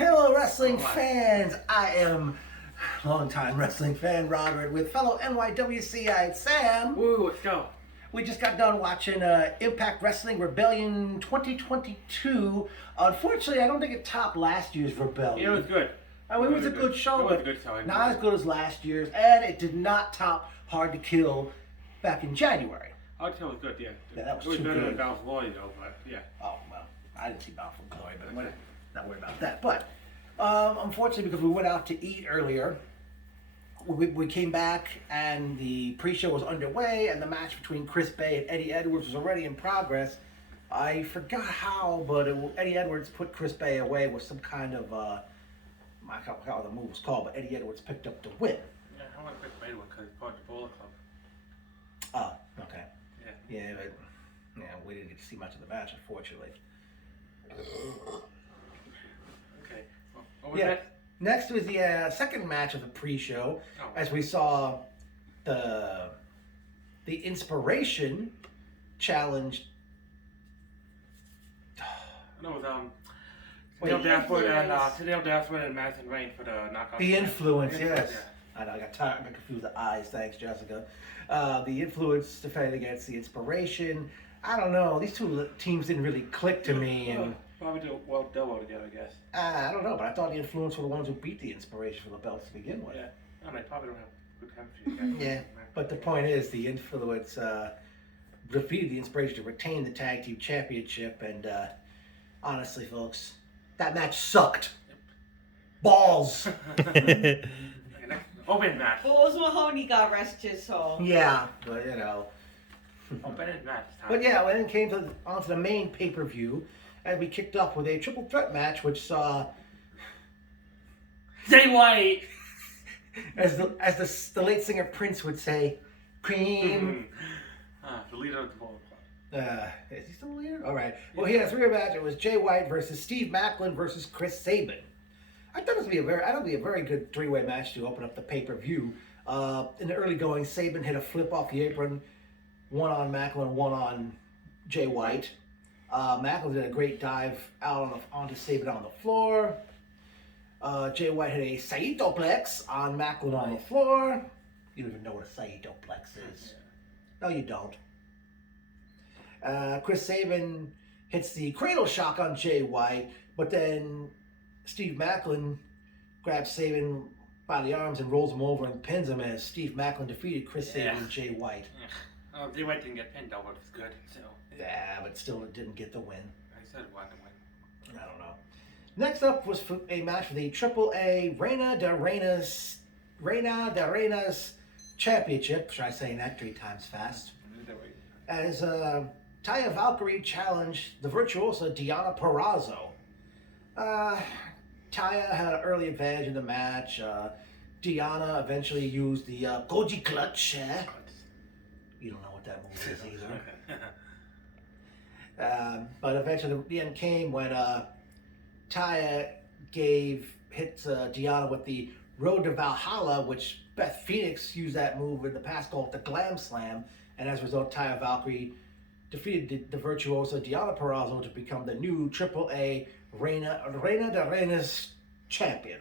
Hello, wrestling fans. I am longtime wrestling fan Robert with fellow NYWCite Sam. Woo, let's go. We just got done watching Impact Wrestling Rebellion 2022. Unfortunately, I don't think it topped last year's Rebellion. Yeah, it was good. I mean, it was a good show, It was but a good show. not as good as last year's, and it did not top Hard to Kill back in January. Hard to Kill was good, yeah. Yeah, that was It was too better good. than Bound for Glory, though, but yeah. Oh, well, I didn't see Bound for Glory, but I'm not worried about that. But unfortunately, because we went out to eat earlier, we came back and the pre-show was underway, and the match between Chris Bay and Eddie Edwards was already in progress. I forgot how, but Eddie Edwards put Chris Bay away with some kind of, I forgot how the move was called, but Eddie Edwards picked up the win. Yeah, I want to pick Bay one because it's part of the Bowler Club. Oh, okay. Yeah. Yeah, but we didn't get to see much of the match, unfortunately. Okay. Well, what was that? Next was the second match of the pre-show, as we saw the Inspiration challenge. No, it was Tadeo Dashwood and Madison Rain for the knockout. The Influence, Yeah. yes. I know, I got tired, I got confused with the eyes. Thanks, Jessica. The Influence defended against the Inspiration. I don't know. These two teams didn't really click to me, and Probably do well double together, I guess. I don't know. But I thought the Influence were the ones who beat the Inspiration for the belts to begin with. Yeah. I mean, they probably don't have good chemistry together. Yeah, but the point is, the Influence defeated the Inspiration to retain the Tag Team Championship, and honestly, folks, that match sucked. Balls. Open match. Balls Mahoney got rested, so. Yeah, but you know. Open match. But yeah, when it came onto the main pay-per-view, and we kicked off with a triple threat match, which saw Jay White. as the late singer Prince would say, cream. The leader of the Bowler Club. Is he still the leader? All right. Well, he had a three-way match. It was Jay White versus Steve Macklin versus Chris Saban. I thought it would be a very good three-way match to open up the pay-per-view. In the early going, Saban hit a flip off the apron, one on Macklin, one on Jay White. Macklin did a great dive out onto Saban on the floor. Jay White had a Saitoplex on Macklin on the floor. You don't even know what a Saitoplex is. No, you don't. Chris Saban hits the cradle shock on Jay White, but then Steve Macklin grabs Saban by the arms and rolls him over and pins him as Steve Macklin defeated Chris Saban and Jay White. Oh, Jay White didn't get pinned, though, but it's good, so. Yeah, but still it didn't get the win. I said it wasn't a win. I don't know. Next up was a match for the AAA Reina de Reinas Championship. Try saying that 3 times fast. As Taya Valkyrie challenged the virtuosa Deonna Purrazzo. Taya had an early advantage in the match. Deonna eventually used the Goji Clutch. You don't know what that move is either. But eventually the end came when Taya hit Deonna with the Road to Valhalla, which Beth Phoenix used that move in the past called the Glam Slam. And as a result, Taya Valkyrie defeated the virtuoso Deonna Purrazzo to become the new AAA Reina de Reinas champion.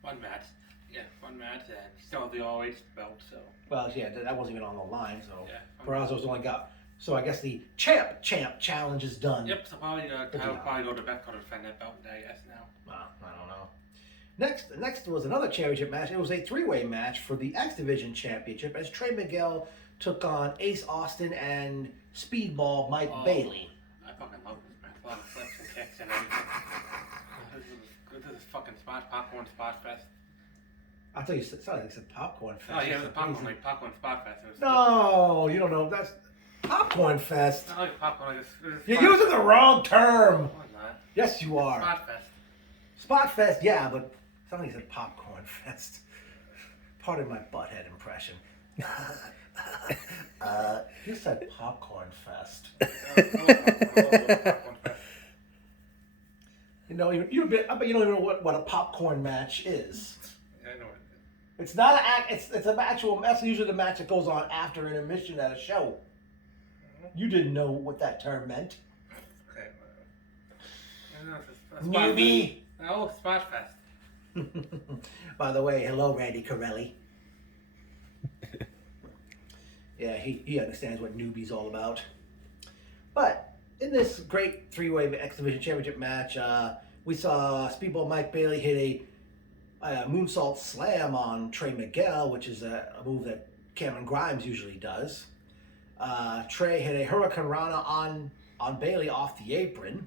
One match. Yeah, one match, and still have the ROH belt, so. Well, yeah, that wasn't even on the line, so Yeah. Purrazzo's only got. So I guess the champ challenge is done. Yep, so probably Taya go to Beth to defend that belt, I guess, now. Well, I don't know. Next was another championship match. It was a 3-way match for the X Division Championship as Trey Miguel took on Ace Austin and Speedball Mike Bailey. I fucking love this match. A lot of flips and kicks and everything. This is fucking popcorn spot fest. I thought you said popcorn fest. Oh yeah, it was a popcorn spot fest. No, you don't know. That's popcorn fest. I like popcorn. You're using the wrong term. No, I'm not. Yes, you are. Spot fest. Spot fest, yeah, but somebody said popcorn fest. Pardon my butthead impression. You said popcorn fest. I love popcorn fest. You know, I bet you don't even know what a popcorn match is. Yeah, I know it. It's not an act. It's an actual. That's usually the match that goes on after intermission at a show. You didn't know what that term meant. Okay, whatever. Newbie. Oh, Smash Fest. By the way, hello, Randy Corelli. Yeah, he understands what newbie's all about. But in this great three-way X Division Championship match, we saw Speedball Mike Bailey hit a moonsault slam on Trey Miguel, which is a move that Cameron Grimes usually does. Trey hit a Hurricane Rana on Bailey off the apron.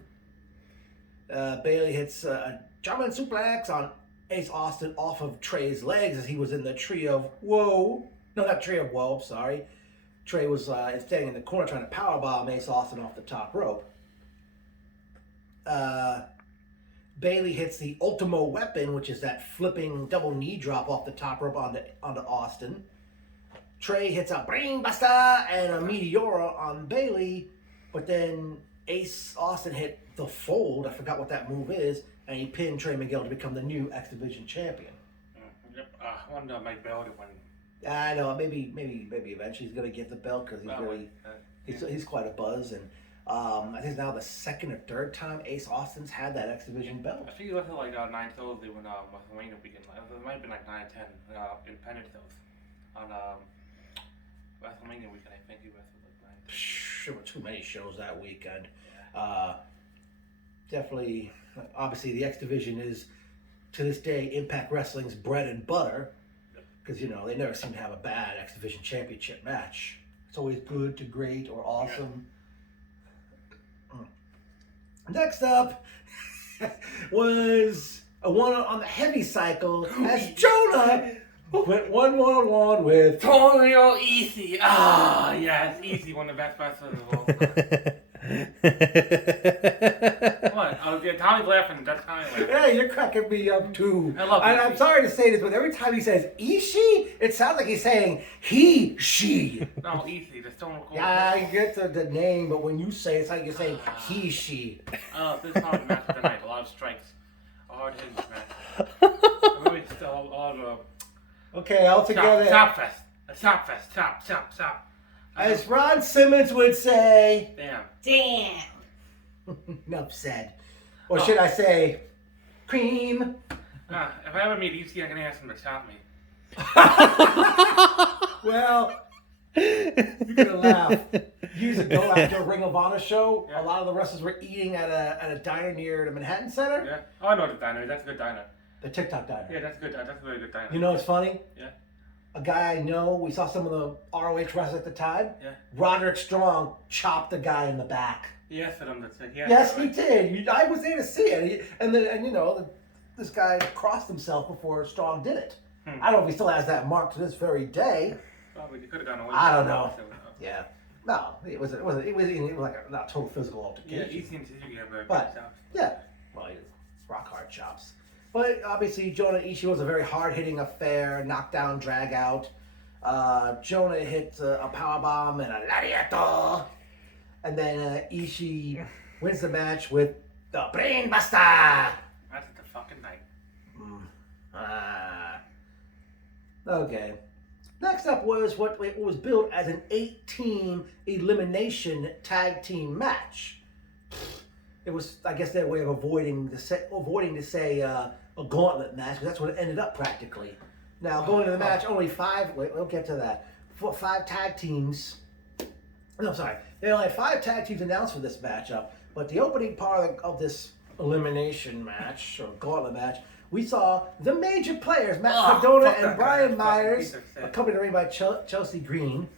Bailey hits a German suplex on Ace Austin off of Trey's legs as he was in the tree of woe. No, not tree of woe, sorry. Trey was standing in the corner trying to powerbomb Ace Austin off the top rope. Bailey hits the Ultimo Weapon, which is that flipping double knee drop off the top rope onto Austin. Trey hits a Brainbuster and a Meteora on Bailey, but then Ace Austin hit the Fold. I forgot what that move is, and he pinned Trey Miguel to become the new X Division champion. Yep. I wanted Mike Bailey to win. I know. Maybe eventually he's gonna get the belt because he's quite a buzz, and I think it's now the second or third time Ace Austin's had that X Division belt. I think he wrestled like 9 shows when WrestleMania weekend. It might have been like 9 or 10 independent shows on WrestleMania weekend. I think he wrestled like 9. There were too many shows that weekend. Yeah. Definitely, obviously, the X Division is to this day Impact Wrestling's bread and butter. Because, they never seem to have a bad X Division Championship match. It's always good to great or awesome. Yeah. Next up was a one on the heavy cycle as Jonah went 1-1-1 with Tonio Easy. Ah, yes, Easy, one of the best wrestlers of all time. What? Oh, yeah, Tommy's laughing. That's Tommy laughing. Yeah, you're cracking me up too. I love it. I'm sorry to say this, but every time he says Ishi, it sounds like he's saying he, she. No, Easy, the Stone Cold. Yeah, I get the name, but when you say it, it's like you're saying he, she. This is probably the match of the night. A lot of strikes. A hard hitting match. Really, still all the. Okay, all together. Stop fest. A stop fest. Stop. As Ron Simmons would say. Damn. Enough said. Or should I say, cream. If I ever meet Easy, I'm going to ask him to stop me. Well, you're going to laugh. Years ago, after a Ring of Honor show, a lot of the wrestlers were eating at a diner near the Manhattan Center. Yeah. Oh, I know the diner. That's a good diner. The TikTok diner. Yeah, that's good. That's a really good diner. You know what's funny? Yeah. A guy I know, we saw some of the ROH wrestlers at the time. Yeah. Roderick Strong chopped the guy in the back. He asked for them to say. Yes, he did. I was there to see it. This guy crossed himself before Strong did it. I don't know if he still has that mark to this very day. Probably he could have gone away. I don't know. Yeah. No, it was like a not total physical altercation. Yeah, Easy and Suzuki have very good But stuff. yeah, well, it's rock hard chops. But obviously, Jonah Ishii was a very hard-hitting affair, knockdown, drag out. Jonah hit a powerbomb and a lariato. And then Ishii wins the match with the Brain Buster. That's the fucking night. Okay. Next up was what was billed as an 8-team elimination tag team match. It was, I guess, their way of avoiding to say a gauntlet match, because that's what it ended up practically. Now, going to the match, only 5. Wait, we'll get to that. 5 tag teams. No, sorry. They only had 5 tag teams announced for this matchup, but the opening part of this elimination match or gauntlet match, we saw the major players, Matt Cardona and Brian Myers, accompanied to ring by Chelsea Green.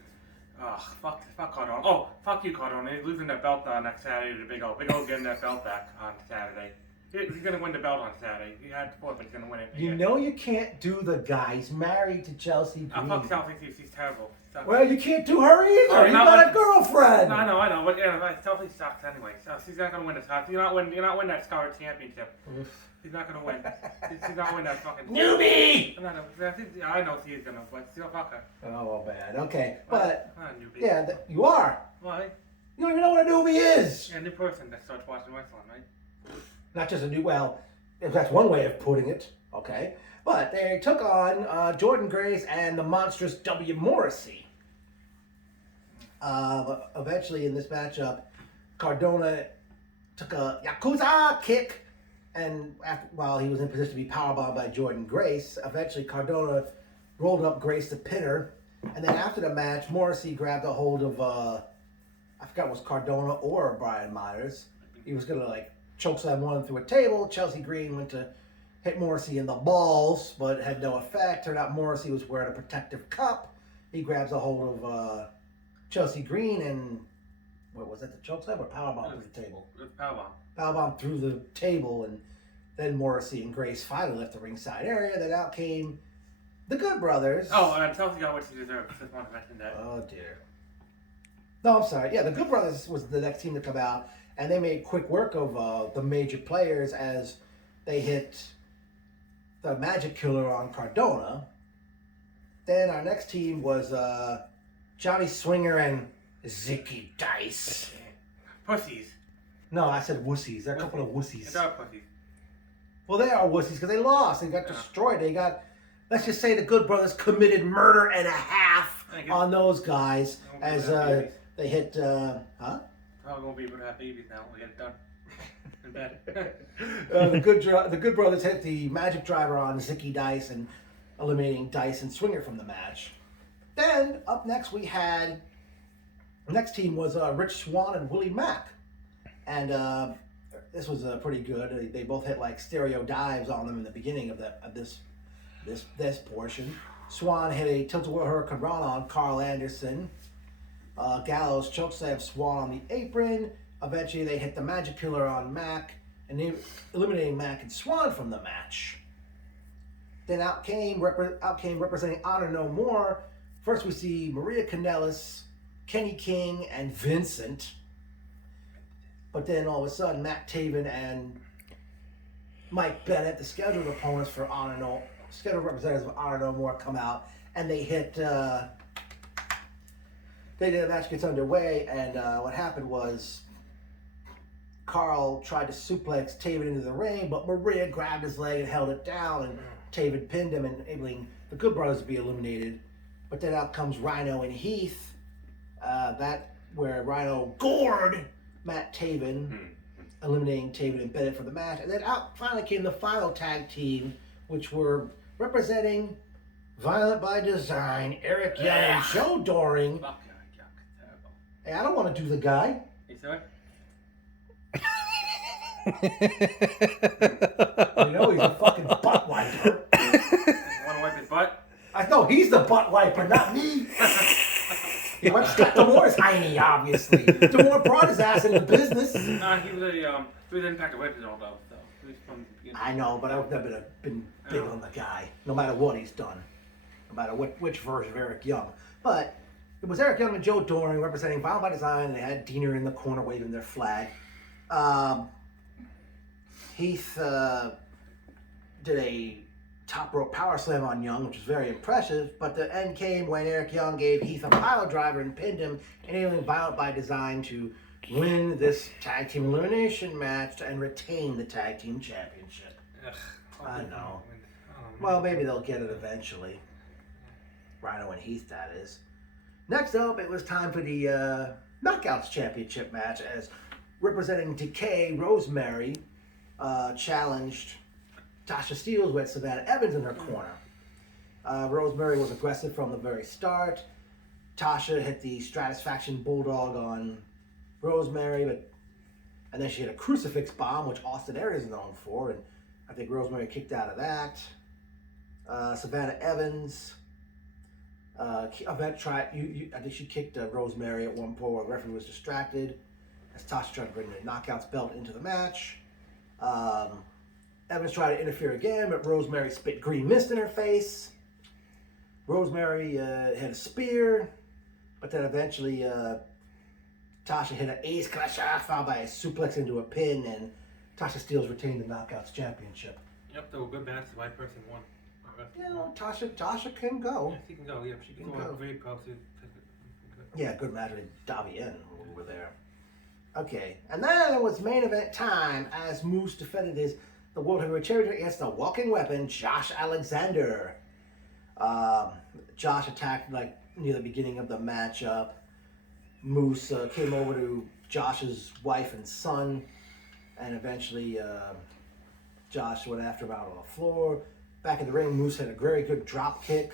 Oh, fuck Cardona. Oh, fuck you, Cardona. He's losing that belt next Saturday to Big O. Big O getting that belt back on Saturday. He's going to win the belt on Saturday. He had before, but he's going to win it. You know you can't do the guy. He's married to Chelsea Green. Fuck Chelsea. She's terrible. Well, you can't do her either. You got a girlfriend. No, I know. But Chelsea sucks anyway. So she's not going to win this house. You're not win that Scarlet Championship. She's not going to win. She's not going to win that fucking... Newbie! I know she's going to, but still fuck her. Oh, man. Okay. But, I'm not a newbie. yeah, you are. Why? You don't even know what a newbie is. Yeah, a new person that starts watching wrestling, right? Not just a new, well, if that's one way of putting it, okay. But they took on Jordan Grace and the monstrous W. Morrissey. Eventually in this matchup, Cardona took a Yakuza kick And while he was in position to be powerbombed by Jordan Grace, eventually Cardona rolled up Grace to pin her. And then after the match, Morrissey grabbed a hold of, I forgot it was Cardona or Brian Myers. He was going to like chokeslam one through a table. Chelsea Green went to hit Morrissey in the balls, but had no effect. Turned out Morrissey was wearing a protective cup. He grabs a hold of Chelsea Green and, what was that, the chokeslam or powerbomb through the table? It was powerbomb. Powerbomb through the table, and then Morrissey and Grace finally left the ringside area. Then out came the Good Brothers. Oh, and Chelsea got what she deserved. Just want to mention that. Oh, dear. No, I'm sorry. Yeah, the Good Brothers was the next team to come out, and they made quick work of the major players as they hit the Magic Killer on Cardona. Then our next team was Johnny Swinger and Zicky Dice. Pussies. No, I said wussies. They're a couple of wussies. They're pussies. Well, they are wussies because they lost. They got destroyed. They got, let's just say the Good Brothers committed murder and a half on those guys as they hit, Probably won't be able to have babies now. We get it done. In bed. The Good Brothers hit the Magic Driver on Zicky Dice and eliminating Dice and Swinger from the match. Then, up next we had, the next team was Rich Swan and Willie Mack. And this was pretty good. They both hit like stereo dives on them in the beginning of this portion. Swan hit a tilt-a-whirl Hurricane Run on Carl Anderson. Gallows chokeslam Swan on the apron. Eventually they hit the Magic Killer on Mack and eliminating Mack and Swan from the match. Then out came representing Honor No More. First we see Maria Kanellis, Kenny King, and Vincent. But then all of a sudden, Matt Taven and Mike Bennett, the scheduled opponents for scheduled representatives of Honor No More, come out and they hit. The match gets underway, and what happened was Carl tried to suplex Taven into the ring, but Maria grabbed his leg and held it down, and Taven pinned him, enabling the Good Brothers to be eliminated. But then out comes Rhino and Heath. Where Rhino gored Matt Taven, eliminating Taven and Bennett for the match. And then out finally came the final tag team, which were representing Violent by Design, Eric Young and Joe Doring. Fuck yeah, terrible. Hey, I don't want to do the guy. You sorry? You know he's a fucking butt wiper. You want to wipe his butt? I know he's the butt wiper, not me. He went Scott Demore's hiney, obviously. Demore brought his ass into business. He was an Impact original though. So he was from the beginning. I know, but I've never been big on the guy, no matter what he's done, no matter which version of Eric Young. But it was Eric Young and Joe Doring representing Violent by Design, and they had Diener in the corner waving their flag. Heath did a top rope power slam on Young, which was very impressive, but the end came when Eric Young gave Heath a pile driver and pinned him, enabling Violent by Design to win this tag team elimination match and retain the tag team championship. Ugh, I know. Well, maybe they'll get it eventually. Rhino and Heath, that is. Next up, it was time for the Knockouts Championship match as representing Decay, Rosemary challenged Tasha Steelz with Savannah Evans in her corner. Rosemary was aggressive from the very start. Tasha hit the Stratisfaction Bulldog on Rosemary, and then she hit a crucifix bomb, which Austin Aries is known for, and I think Rosemary kicked out of that. Savannah Evans, Yvette tried. I think she kicked Rosemary at one point where the referee was distracted as Tasha tried to bring the Knockouts belt into the match. Evans tried to interfere again, but Rosemary spit green mist in her face. Rosemary had a spear, but then eventually Tasha hit an ace crusher, followed by a suplex into a pin, and Tasha Steelz retained the Knockouts Championship. Yep, they were good matches. The white person won. You know, Tasha can go. Yeah, she can go. Yeah, she can go. Very proud to. Yeah, good match with Davien when we were there. Okay, and then it was main event time as Moose defended the World Heavyweight Championship against the walking weapon, Josh Alexander. Josh attacked like near the beginning of the matchup. Moose came over to Josh's wife and son, and eventually Josh went after him out on the floor. Back in the ring, Moose had a very good drop kick.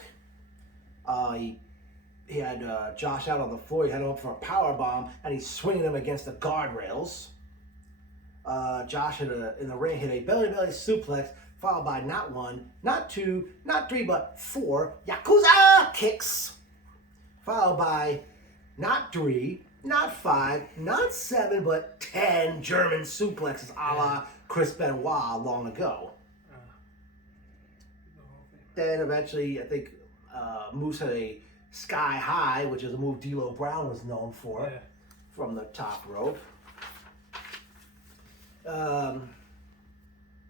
He had Josh out on the floor. He had him up for a power bomb, and he's swinging him against the guardrails. Josh in the ring hit a belly-belly suplex, followed by not 1, not 2, not 3, but 4 Yakuza kicks. Followed by not 3, not 5, not 7, but 10 German suplexes a la Chris Benoit long ago. Then eventually, I think Moose had a Sky High, which is a move D'Lo Brown was known for, from the top rope.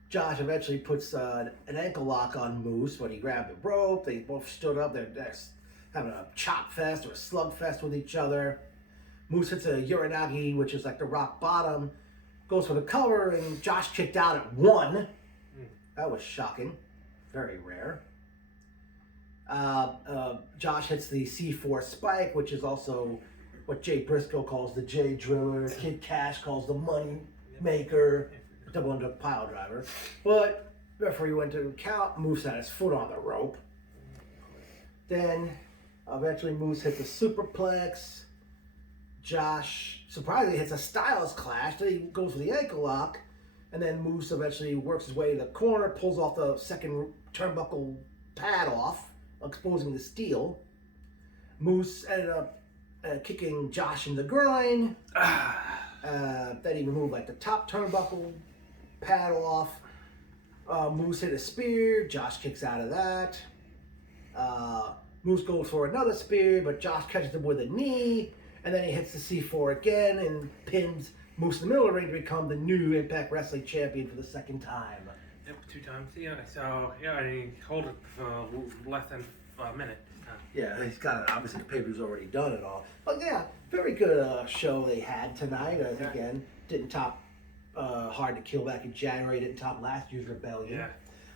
Josh eventually puts an ankle lock on Moose when he grabbed the rope. They both stood up. They're having a chop fest or a slug fest with each other. Moose hits a Uranagi, which is like the rock bottom, goes for the cover, and Josh kicked out at 1. That was shocking. Very rare. Josh hits the C4 spike, which is also what Jay Briscoe calls the J Driller. Kid Cash calls the Money Maker. Double under pile driver. But referee went to count. Moose had his foot on the rope. Then eventually Moose hits a superplex. Josh surprisingly hits a Styles Clash. Then he goes for the ankle lock. And then Moose eventually works his way to the corner, pulls off the second turnbuckle pad off, exposing the steel. Moose ended up kicking Josh in the groin. Then he removed like the top turnbuckle pad off. Moose hit a spear. Josh kicks out of that. Moose goes for another spear, but Josh catches him with a knee. And then he hits the C4 again and pins Moose in the middle of the ring to become the new Impact Wrestling champion for the second time. Yep, 2 times. Yeah, so, and he hold it for less than a minute. Yeah, he's got it. Obviously, the pay-per-view's already done it all. But yeah, very good show they had tonight. Again, didn't top Hard to Kill back in January. Didn't top last year's Rebellion. Yeah.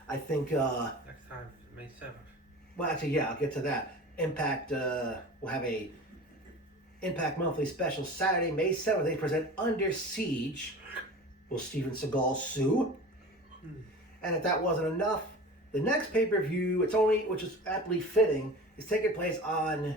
I think... next time, May 7th. Well, actually, yeah, I'll get to that. Impact will have a Impact Monthly Special Saturday, May 7th. They present Under Siege. Will Steven Seagal sue? And if that wasn't enough, the next pay-per-view, which is aptly fitting, is taking place on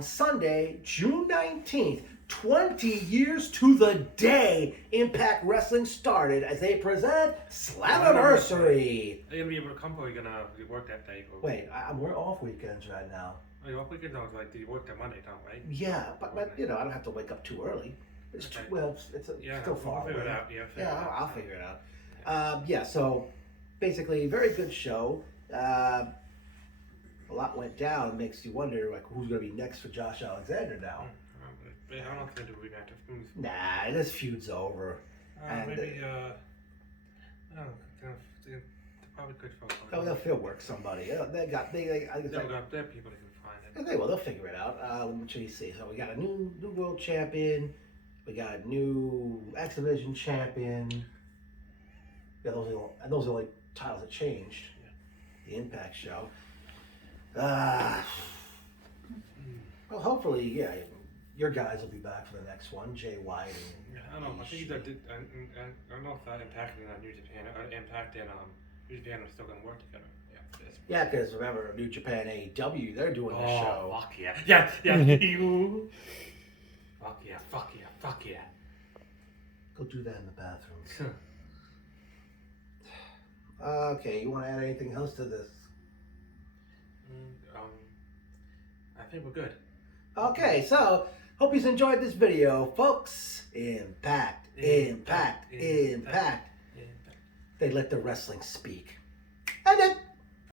Sunday, June 19th, 20 years to the day Impact Wrestling started as they present Slammiversary. Are you going to be able to come or are you going to work that day? Wait, we're off weekends right now. Oh, you're off weekends? No, like, you work that Monday, don't right? Yeah, but I don't have to wake up too early. It's Okay. It's still far We'll figure away. it out. Yeah, I'll figure it out. So basically, very good show. A lot went down. It makes you wonder, like, who's going to be next for Josh Alexander now. I don't think it'll be that. Nah, this feud's over. Maybe, they probably could focus. They'll work somebody. They got people who can find it. They'll figure it out. Let me see. So we got a new world champion. We got a new X Division champion. Yeah, those are the only titles that changed. The Impact show. Well, hopefully, your guys will be back for the next one. Jay White and I don't know. I think that I don't know if that Impact and New Japan, Impact and New Japan are still going to work together. Yeah, because remember, New Japan AEW, they're doing the show. Fuck yeah. Yeah. Fuck yeah. Go do that in the bathroom. Okay, you want to add anything else to this? I think we're good. Okay, so hope you enjoyed this video, folks. Impact. They let the wrestling speak. And it.